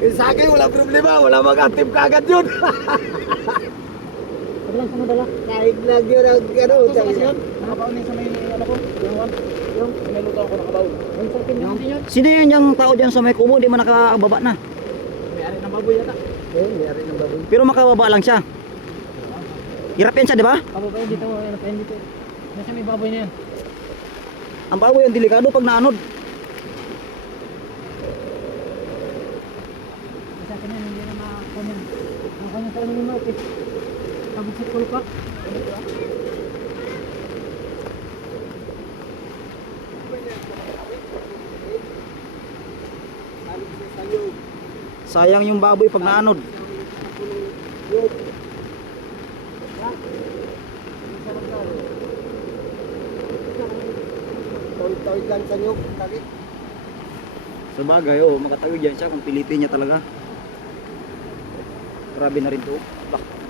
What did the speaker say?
Eh, sa akin, wala problema. Wala mag-atip ka agad yun. Pag lang sa madala. Kahit lang yun ang ano. Ito sa kasi yun. Nakabaon sa may ano ko. Yung one. Yung pinaluto ko nakabaon. Yung sa akin yun. yun. Sino yun yung tao dyan sa may kubo? Di mo nakababa na. May ari ng baboy yata. Eh, mayroon ng baboy. Pero makababa lang siya. Hirap yan siya, di ba? Baboy dito. Ano pa yun dito. Nasa may baboy na yan. Ang baboy ang delikado pag naanod. Sa akin yan. Hindi na. Makakuha niya sa ano ni Mark. Tabuksit ko pa. Sayang yung baboy pag naanod. Tawid-tawid lang sa. Kali. Sa bagay, oh, makatawid yan siya kung pilitin niya talaga. Grabe na rin to. Bah.